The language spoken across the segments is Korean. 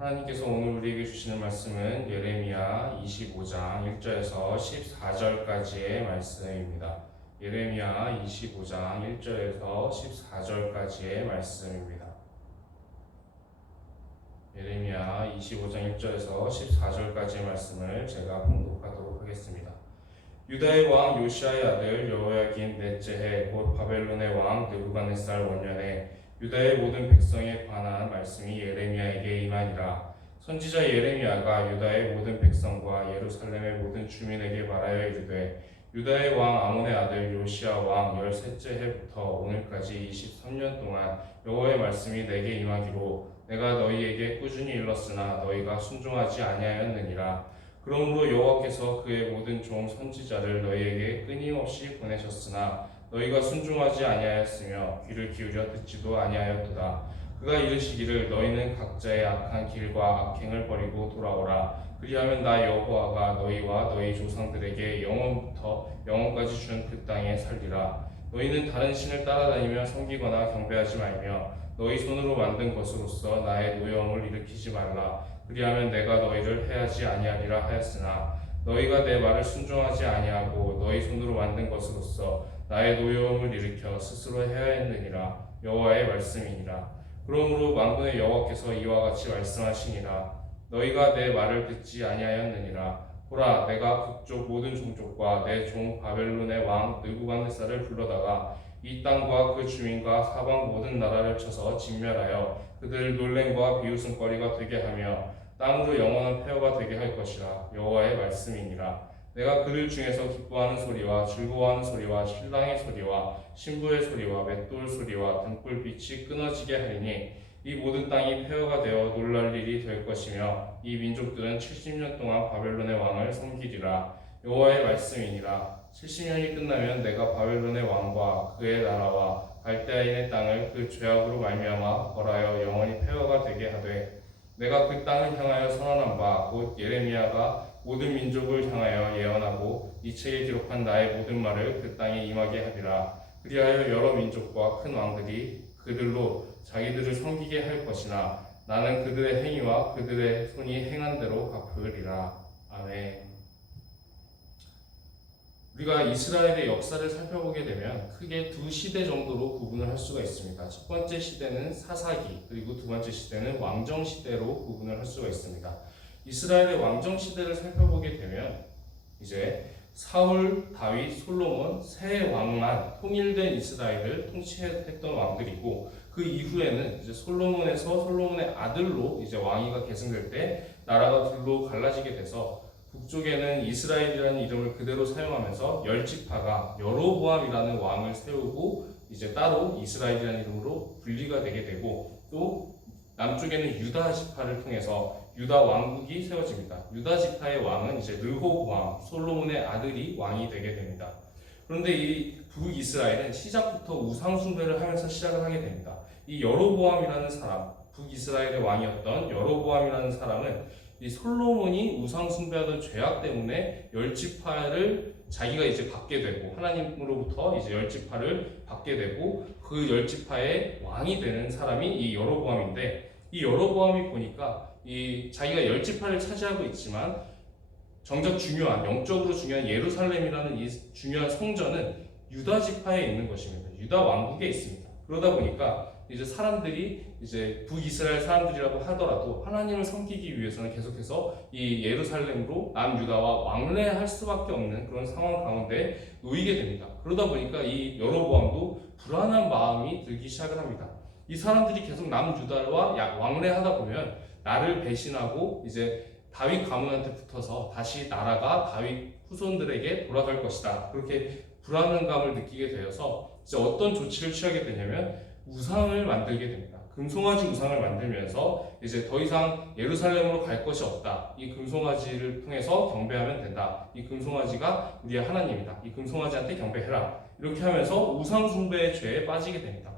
하나님께서 오늘 우리에게 주시는 말씀은 예레미야 25장 1절에서 14절까지의 말씀입니다. 예레미야 25장 1절에서 14절까지의 말씀입니다. 예레미야 25장 1절에서 14절까지의 말씀을 제가 봉독하도록 하겠습니다. 유다의 왕 요시아의 아들 여호야긴 넷째 해 곧 바벨론의 왕 느부갓네살 원년에 유다의 모든 백성에 관한 말씀이 예레미야에게 임하니라. 선지자 예레미야가 유다의 모든 백성과 예루살렘의 모든 주민에게 말하여 이르되 유다의 왕 아몬의 아들 요시야 왕 13째 해부터 오늘까지 23년 동안 여호와의 말씀이 내게 임하기로 내가 너희에게 꾸준히 일렀으나 너희가 순종하지 아니하였느니라. 그러므로 여호와께서 그의 모든 종 선지자를 너희에게 끊임없이 보내셨으나 너희가 순종하지 아니하였으며 귀를 기울여 듣지도 아니하였도다. 그가 이르시기를 너희는 각자의 악한 길과 악행을 버리고 돌아오라. 그리하면 나 여호와가 너희와 너희 조상들에게 영원부터 영원까지 준 그 땅에 살리라. 너희는 다른 신을 따라다니며 섬기거나 경배하지 말며 너희 손으로 만든 것으로서 나의 노여움을 일으키지 말라. 그리하면 내가 너희를 해하지 아니하리라 하였으나 너희가 내 말을 순종하지 아니하고 너희 손으로 만든 것으로서 나의 노여움을 일으켜 스스로 해하였느니라. 여호와의 말씀이니라. 그러므로 만군의 여호와께서 이와 같이 말씀하시니라. 너희가 내 말을 듣지 아니하였느니라. 보라, 내가 북쪽 모든 종족과 내 종 바벨론의 왕 느부갓네살을 불러다가 이 땅과 그 주민과 사방 모든 나라를 쳐서 진멸하여 그들을 놀램과 비웃음거리가 되게 하며 땅으로 영원한 폐허가 되게 할 것이라. 여호와의 말씀이니라. 내가 그들 중에서 기뻐하는 소리와 즐거워하는 소리와 신랑의 소리와 신부의 소리와 맷돌 소리와 등불빛이 끊어지게 하리니 이 모든 땅이 폐허가 되어 놀랄 일이 될 것이며 이 민족들은 70년 동안 바벨론의 왕을 섬기리라. 여호와의 말씀이니라. 70년이 끝나면 내가 바벨론의 왕과 그의 나라와 갈대아인의 땅을 그 죄악으로 말미암아 벌하여 영원히 폐허가 되게 하되 내가 그 땅을 향하여 선언한 바 곧 예레미야가 모든 민족을 향하여 예언하고 이 책에 기록한 나의 모든 말을 그 땅에 임하게 하리라. 그리하여 여러 민족과 큰 왕들이 그들로 자기들을 섬기게 할 것이나 나는 그들의 행위와 그들의 손이 행한 대로 갚으리라. 아멘. 우리가 이스라엘의 역사를 살펴보게 되면 크게 두 시대 정도로 구분을 할 수가 있습니다. 첫 번째 시대는 사사기, 그리고 두 번째 시대는 왕정 시대로 구분을 할 수가 있습니다. 이스라엘의 왕정 시대를 살펴보게 되면 이제 사울, 다윗, 솔로몬 세 왕만 통일된 이스라엘을 통치했던 왕들이고 그 이후에는 이제 솔로몬의 아들로 이제 왕위가 계승될 때 나라가 둘로 갈라지게 돼서 북쪽에는 이스라엘이라는 이름을 그대로 사용하면서 열 지파가 여로보암이라는 왕을 세우고 이제 따로 이스라엘이라는 이름으로 분리가 되게 되고 또 남쪽에는 유다 지파를 통해서 유다 왕국이 세워집니다. 유다 지파의 왕은 이제 르호보암, 솔로몬의 아들이 왕이 되게 됩니다. 그런데 이 북이스라엘은 시작부터 우상 숭배를 하면서 시작을 하게 됩니다. 이 여로보암이라는 사람, 북이스라엘의 왕이었던 여로보암이라는 사람은 이 솔로몬이 우상 숭배하던 죄악 때문에 열 지파를 자기가 이제 받게 되고 하나님으로부터 이제 열 지파를 받게 되고 그 열 지파의 왕이 되는 사람이 이 여로보암인데 이 여로보암이 보니까 이 자기가 열 지파를 차지하고 있지만 정작 중요한 영적으로 중요한 예루살렘이라는 이 중요한 성전은 유다 지파에 있는 것입니다. 유다 왕국에 있습니다. 그러다 보니까 이제 사람들이 이제 북이스라엘 사람들이라고 하더라도 하나님을 섬기기 위해서는 계속해서 이 예루살렘으로 남유다와 왕래할 수밖에 없는 그런 상황 가운데 놓이게 됩니다. 그러다 보니까 이 여로보암도 불안한 마음이 들기 시작을 합니다. 이 사람들이 계속 남유다와 왕래하다 보면 나를 배신하고 이제 다윗 가문한테 붙어서 다시 나라가 다윗 후손들에게 돌아갈 것이다. 그렇게 불안감을 느끼게 되어서 이제 어떤 조치를 취하게 되냐면 우상을 만들게 됩니다. 금송아지 우상을 만들면서 이제 더 이상 예루살렘으로 갈 것이 없다. 이 금송아지를 통해서 경배하면 된다. 이 금송아지가 우리의 하나님이다. 이 금송아지한테 경배해라. 이렇게 하면서 우상 숭배의 죄에 빠지게 됩니다.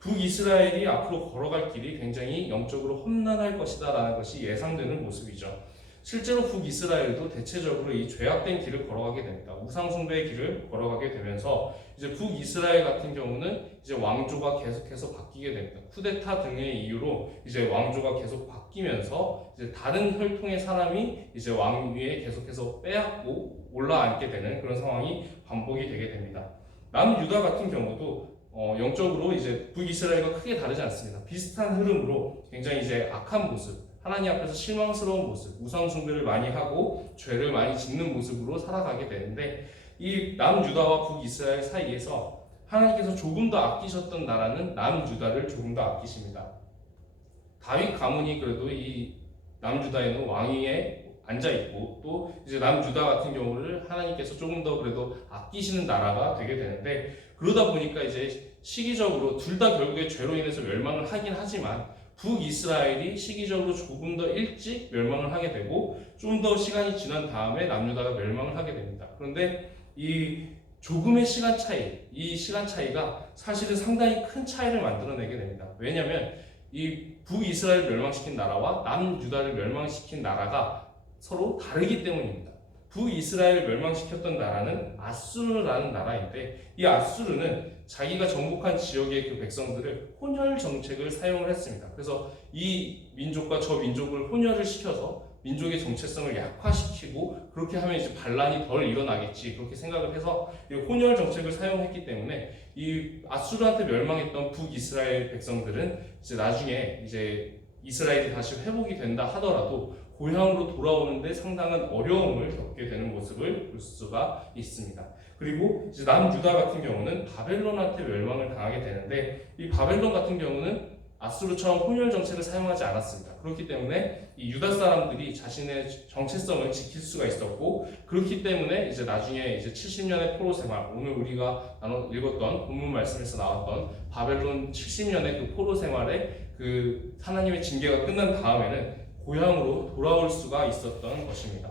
북이스라엘이 앞으로 걸어갈 길이 굉장히 영적으로 험난할 것이다 라는 것이 예상되는 모습이죠. 실제로 북이스라엘도 대체적으로 이 죄악된 길을 걸어가게 됩니다. 우상숭배의 길을 걸어가게 되면서 이제 북이스라엘 같은 경우는 이제 왕조가 계속해서 바뀌게 됩니다. 쿠데타 등의 이유로 이제 왕조가 계속 바뀌면서 이제 다른 혈통의 사람이 이제 왕위에 계속해서 빼앗고 올라앉게 되는 그런 상황이 반복이 되게 됩니다. 남유다 같은 경우도 영적으로 이제 북이스라엘과 크게 다르지 않습니다. 비슷한 흐름으로 굉장히 이제 악한 모습, 하나님 앞에서 실망스러운 모습, 우상 숭배를 많이 하고 죄를 많이 짓는 모습으로 살아가게 되는데, 이 남유다와 북이스라엘 사이에서 하나님께서 조금 더 아끼셨던 나라는 남유다를 조금 더 아끼십니다. 다윗 가문이 그래도 이 남유다에는 왕위에 앉아 있고, 또 이제 남유다 같은 경우를 하나님께서 조금 더 그래도 아끼시는 나라가 되게 되는데, 그러다 보니까 이제 시기적으로 둘 다 결국에 죄로 인해서 멸망을 하긴 하지만 북이스라엘이 시기적으로 조금 더 일찍 멸망을 하게 되고, 좀 더 시간이 지난 다음에 남유다가 멸망을 하게 됩니다. 그런데 이 조금의 시간 차이, 이 시간 차이가 사실은 상당히 큰 차이를 만들어내게 됩니다. 왜냐하면 이 북이스라엘을 멸망시킨 나라와 남유다를 멸망시킨 나라가 서로 다르기 때문입니다. 북이스라엘을 멸망시켰던 나라는 아수르라는 나라인데, 이 아수르는 자기가 정복한 지역의 그 백성들을 혼혈 정책을 사용을 했습니다. 그래서 이 민족과 저 민족을 혼혈을 시켜서 민족의 정체성을 약화시키고, 그렇게 하면 이제 반란이 덜 일어나겠지, 그렇게 생각을 해서 이 혼혈 정책을 사용했기 때문에 이 아수르한테 멸망했던 북이스라엘 백성들은 이제 나중에 이제 이스라엘이 다시 회복이 된다 하더라도 고향으로 돌아오는데 상당한 어려움을 겪게 되는 모습을 볼 수가 있습니다. 그리고 이제 남유다 같은 경우는 바벨론한테 멸망을 당하게 되는데, 이 바벨론 같은 경우는 아수르처럼 혼혈 정책을 사용하지 않았습니다. 그렇기 때문에 이 유다 사람들이 자신의 정체성을 지킬 수가 있었고, 그렇기 때문에 이제 나중에 이제 70년의 포로 생활, 오늘 우리가 읽었던 본문 말씀에서 나왔던 바벨론 70년의 그 포로 생활에 그 하나님의 징계가 끝난 다음에는 고향으로 돌아올 수가 있었던 것입니다.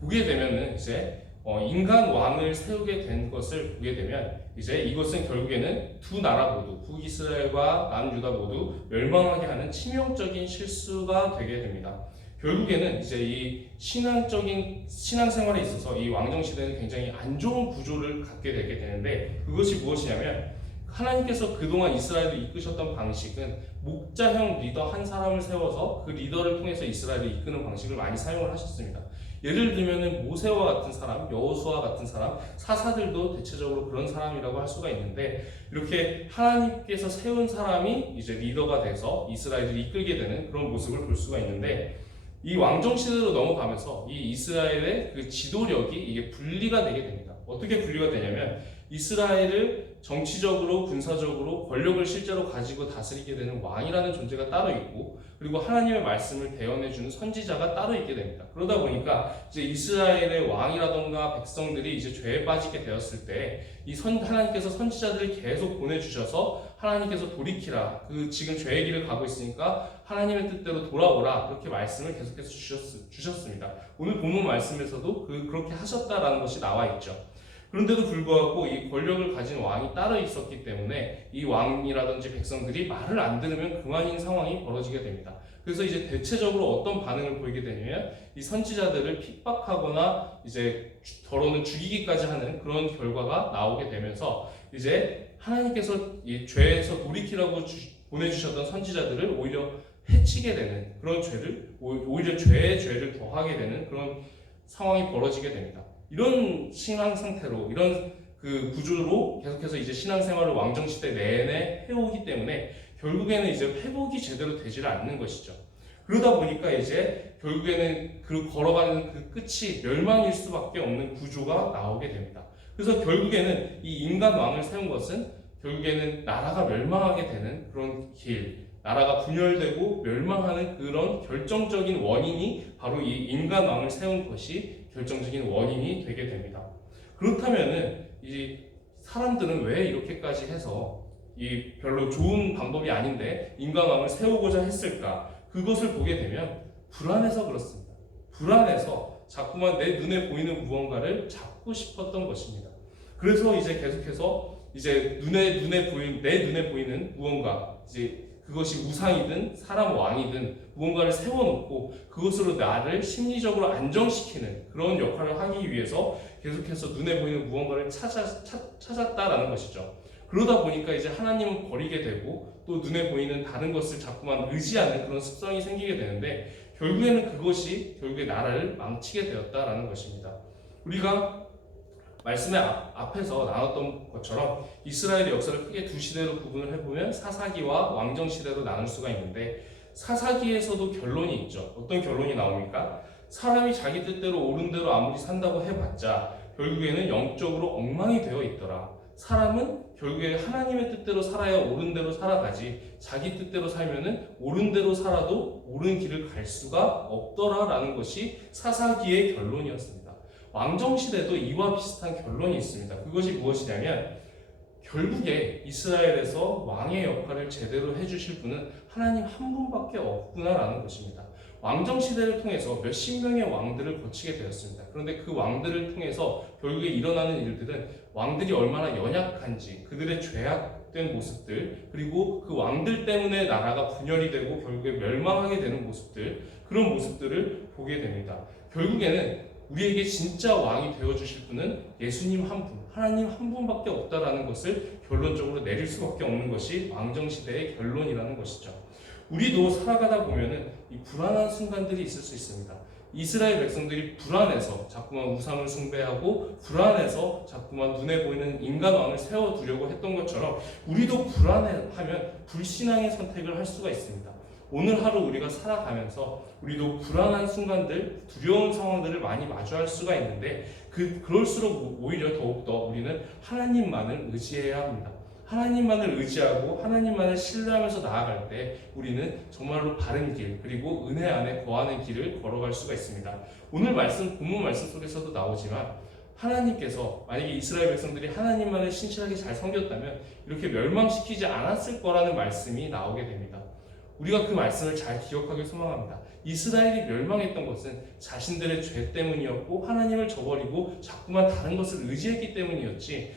보게 되면은 이제 인간 왕을 세우게 된 것을 보게 되면, 이제 이것은 결국에는 두 나라 모두, 북이스라엘과 남유다 모두 멸망하게 하는 치명적인 실수가 되게 됩니다. 결국에는 이제 이 신앙생활에 있어서 이 왕정시대는 굉장히 안 좋은 구조를 갖게 되게 되는데, 그것이 무엇이냐면, 하나님께서 그동안 이스라엘을 이끄셨던 방식은 목자형 리더 한 사람을 세워서 그 리더를 통해서 이스라엘을 이끄는 방식을 많이 사용을 하셨습니다. 예를 들면은 모세와 같은 사람, 여호수아 같은 사람, 사사들도 대체적으로 그런 사람이라고 할 수가 있는데, 이렇게 하나님께서 세운 사람이 이제 리더가 돼서 이스라엘을 이끌게 되는 그런 모습을 볼 수가 있는데, 이 왕정 시대로 넘어가면서 이 이스라엘의 그 지도력이 이게 분리가 되게 됩니다. 어떻게 분리가 되냐면, 이스라엘을 정치적으로, 군사적으로 권력을 실제로 가지고 다스리게 되는 왕이라는 존재가 따로 있고, 그리고 하나님의 말씀을 대언해주는 선지자가 따로 있게 됩니다. 그러다 보니까 이제 이스라엘의 왕이라던가 백성들이 이제 죄에 빠지게 되었을 때, 하나님께서 선지자들을 계속 보내주셔서 하나님께서 돌이키라, 그 지금 죄의 길을 가고 있으니까 하나님의 뜻대로 돌아오라, 그렇게 말씀을 계속해서 주셨습니다. 오늘 본문 말씀에서도 그렇게 하셨다라는 것이 나와 있죠. 그런데도 불구하고 이 권력을 가진 왕이 따로 있었기 때문에 이 왕이라든지 백성들이 말을 안 들으면 그만인 상황이 벌어지게 됩니다. 그래서 이제 대체적으로 어떤 반응을 보이게 되냐면, 이 선지자들을 핍박하거나 이제 더러는 죽이기까지 하는 그런 결과가 나오게 되면서, 이제 하나님께서 이 죄에서 돌이키라고 보내주셨던 선지자들을 오히려 해치게 되는 그런 죄를, 오히려 죄에 죄를 더하게 되는 그런 상황이 벌어지게 됩니다. 이런 신앙 상태로, 이런 그 구조로 계속해서 이제 신앙생활을 왕정시대 내내 해오기 때문에 결국에는 이제 회복이 제대로 되지를 않는 것이죠. 그러다 보니까 이제 결국에는 그 걸어가는 그 끝이 멸망일 수밖에 없는 구조가 나오게 됩니다. 그래서 결국에는 이 인간 왕을 세운 것은 결국에는 나라가 멸망하게 되는 그런 길, 나라가 분열되고 멸망하는 그런 결정적인 원인이 바로 이 인간 왕을 세운 것이 결정적인 원인이 되게 됩니다. 그렇다면은 이 사람들은 왜 이렇게까지 해서 이 별로 좋은 방법이 아닌데 인간왕을 세우고자 했을까? 그것을 보게 되면 불안해서 그렇습니다. 불안해서 자꾸만 내 눈에 보이는 무언가를 잡고 싶었던 것입니다. 그래서 이제 계속해서 이제 내 눈에 보이는 무언가, 이제 그것이 우상이든 사람 왕이든 무언가를 세워놓고 그것으로 나를 심리적으로 안정시키는 그런 역할을 하기 위해서 계속해서 눈에 보이는 무언가를 찾았다라는 것이죠. 그러다 보니까 이제 하나님은 버리게 되고 또 눈에 보이는 다른 것을 자꾸만 의지하는 그런 습성이 생기게 되는데 결국에는 그것이 결국에 나라를 망치게 되었다라는 것입니다. 우리가 말씀의 앞에서 나눴던 것처럼 이스라엘의 역사를 크게 두 시대로 구분을 해보면 사사기와 왕정시대로 나눌 수가 있는데 사사기에서도 결론이 있죠. 어떤 결론이 나옵니까? 사람이 자기 뜻대로 옳은 대로 아무리 산다고 해봤자 결국에는 영적으로 엉망이 되어 있더라. 사람은 결국에 하나님의 뜻대로 살아야 옳은 대로 살아가지 자기 뜻대로 살면은 옳은 대로 살아도 옳은 길을 갈 수가 없더라라는 것이 사사기의 결론이었습니다. 왕정시대도 이와 비슷한 결론이 있습니다. 그것이 무엇이냐면 결국에 이스라엘에서 왕의 역할을 제대로 해주실 분은 하나님 한 분밖에 없구나라는 것입니다. 왕정시대를 통해서 몇십 명의 왕들을 거치게 되었습니다. 그런데 그 왕들을 통해서 결국에 일어나는 일들은 왕들이 얼마나 연약한지 그들의 죄악된 모습들 그리고 그 왕들 때문에 나라가 분열이 되고 결국에 멸망하게 되는 모습들 그런 모습들을 보게 됩니다. 결국에는 우리에게 진짜 왕이 되어주실 분은 예수님 한 분, 하나님 한 분밖에 없다라는 것을 결론적으로 내릴 수밖에 없는 것이 왕정시대의 결론이라는 것이죠. 우리도 살아가다 보면은 이 불안한 순간들이 있을 수 있습니다. 이스라엘 백성들이 불안해서 자꾸만 우상을 숭배하고 불안해서 자꾸만 눈에 보이는 인간 왕을 세워두려고 했던 것처럼 우리도 불안해하면 불신앙의 선택을 할 수가 있습니다. 오늘 하루 우리가 살아가면서 우리도 불안한 순간들, 두려운 상황들을 많이 마주할 수가 있는데 그럴수록 오히려 더욱더 우리는 하나님만을 의지해야 합니다. 하나님만을 의지하고 하나님만을 신뢰하면서 나아갈 때 우리는 정말로 바른 길 그리고 은혜 안에 거하는 길을 걸어갈 수가 있습니다. 오늘 본문 말씀 속에서도 나오지만 하나님께서 만약에 이스라엘 백성들이 하나님만을 신실하게 잘 섬겼다면 이렇게 멸망시키지 않았을 거라는 말씀이 나오게 됩니다. 우리가 그 말씀을 잘 기억하길 소망합니다. 이스라엘이 멸망했던 것은 자신들의 죄 때문이었고 하나님을 저버리고 자꾸만 다른 것을 의지했기 때문이었지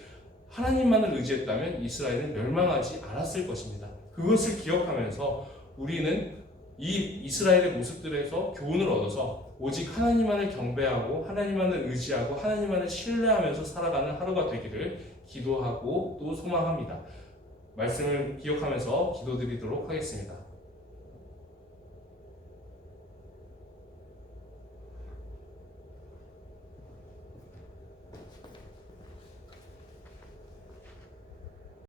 하나님만을 의지했다면 이스라엘은 멸망하지 않았을 것입니다. 그것을 기억하면서 우리는 이 이스라엘의 모습들에서 교훈을 얻어서 오직 하나님만을 경배하고 하나님만을 의지하고 하나님만을 신뢰하면서 살아가는 하루가 되기를 기도하고 또 소망합니다. 말씀을 기억하면서 기도드리도록 하겠습니다.